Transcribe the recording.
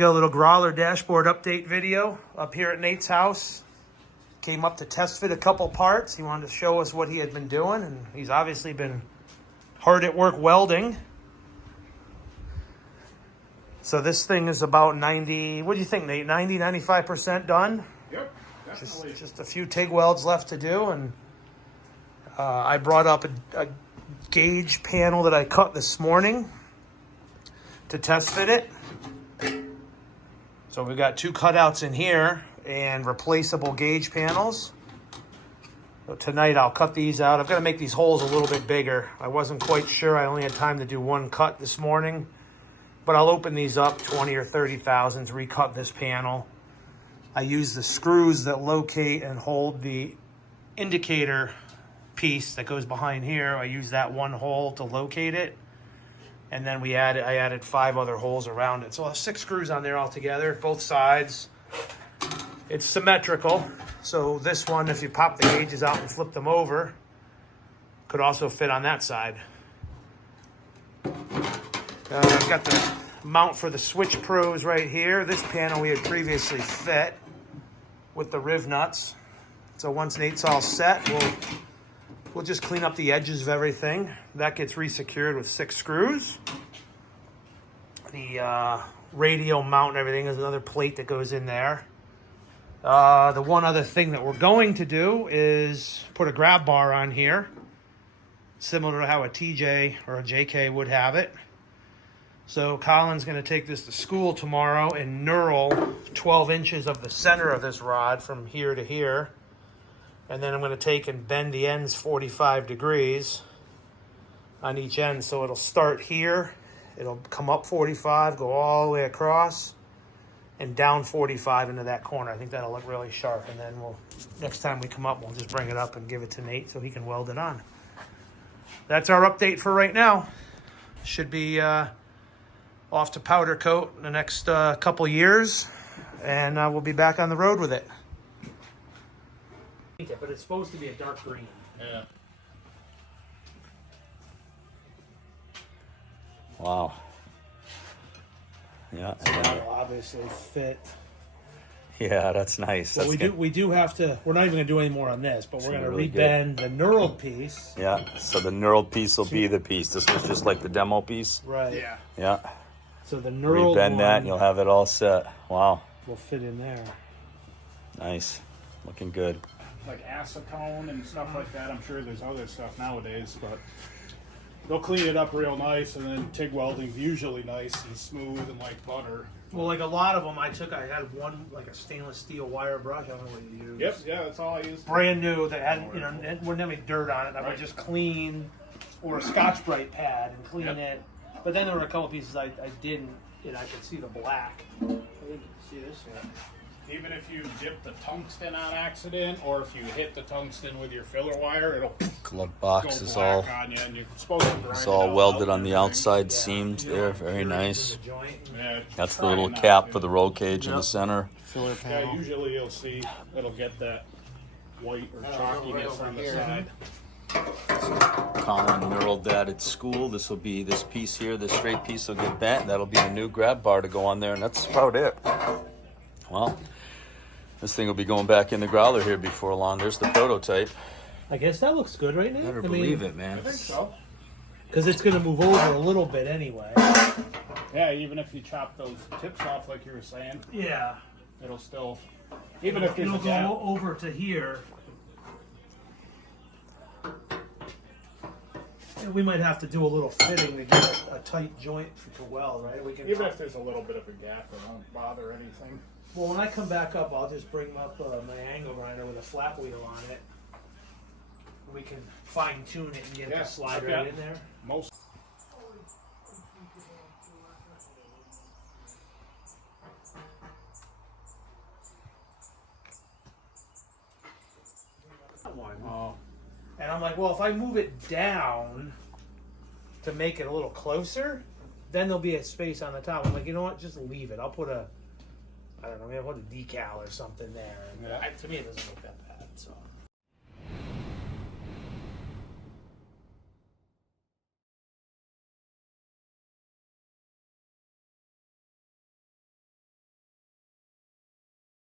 got a little Growler dashboard update video up here at Nate's house. Came up to test fit a couple parts. He wanted to show us what he had been doing, and he's obviously been hard at work welding. So this thing is about 90, what do you think, Nate? 90, 95% done? Yep, definitely. Just a few TIG welds left to do, and I brought up a gauge panel that I cut this morning to test fit it. So we got 2 cutouts in here and replaceable gauge panels. So tonight I'll cut these out. I've got to make these holes a little bit bigger. I wasn't quite sure. I only had time to do 1 cut this morning. But I'll open these up 20 or 30 thousandths, recut this panel. I use the screws that locate and hold the indicator piece that goes behind here. I use that 1 hole to locate it. And then I added 5 other holes around it. So I'll have 6 screws on there altogether, both sides. It's symmetrical. So this one, if you pop the gauges out and flip them over, could also fit on that side. I've got the mount for the switch pros right here. This panel we had previously fit with the riv nuts. So once Nate's all set, we'll just clean up the edges of everything. That gets resecured with 6 screws. The radio mount and everything is another plate that goes in there. The one other thing that we're going to do is put a grab bar on here, similar to how a TJ or a JK would have it. So Colin's going to take this to school tomorrow and knurl 12 inches of the center of this rod from here to here. And then I'm going to take and bend the ends 45 degrees on each end. So it'll start here. It'll come up 45, go all the way across, and down 45 into that corner. I think that'll look really sharp. And then next time we come up, we'll just bring it up and give it to Nate so he can weld it on. That's our update for right now. Should be off to powder coat in the next couple years. And we'll be back on the road with it. But it's supposed to be a dark green. Yeah. Wow. Yeah. So that'll obviously fit. Yeah, that's nice. But That's we do have to, we're not even going to do any more on this, but we're going to really rebend the knurled piece. Yeah, so the knurled piece will be the piece. This was just like the demo piece. Right. Yeah. Yeah. So the knurled Rebend one that and you'll have it all set. Wow. will fit in there. Nice. Looking good. Like acetone and stuff like that. I'm sure there's other stuff nowadays, but they'll clean it up real nice, and then TIG welding's usually nice and smooth and like butter. Well, like a lot of them, I had one, like a stainless steel wire brush. I don't know what you use. Yep, yeah, that's all I use. Brand new that hadn't, it wouldn't have any dirt on it. I would just clean, or a Scotch-Brite pad and clean it. But then there were a couple pieces I didn't, and I could see the black. I think you can see this yet. Even if you dip the tungsten on accident, or if you hit the tungsten with your filler wire, it'll Glove go box is all black on you, and you're supposed to grind it's it all out welded on and the everything. outside seams there. Very nice. The joint. Yeah, That's the try little not cap to. for the roll cage in the center. Filler Yeah, panel. usually you'll see it'll get that white or chalkiness on the side. Colin knurled that at school. This will be this piece here. This straight piece will get bent. That'll be a new grab bar to go on there, and that's about it. Well, this thing will be going back in the Growler here before long. There's the prototype. I guess that looks good right now. Better believe it, man. I think so. Because it's going to move over a little bit anyway. Yeah, even if you chop those tips off like you were saying, Yeah. it'll still, even if there's It'll a gap. go over to here. And we might have to do a little fitting to get a tight joint to weld, right? We can. Even if there's a little bit of a gap, it won't bother anything. Well, when I come back up, I'll just bring up my angle grinder with a flat wheel on it. We can fine tune it and get it to slide right in there. Most. One. And I'm like, well, if I move it down to make it a little closer, then there'll be a space on the top. I'm like, you know what? Just leave it. I'll put I don't know, maybe I'll put a decal or something there. And Yeah. to me, it doesn't look that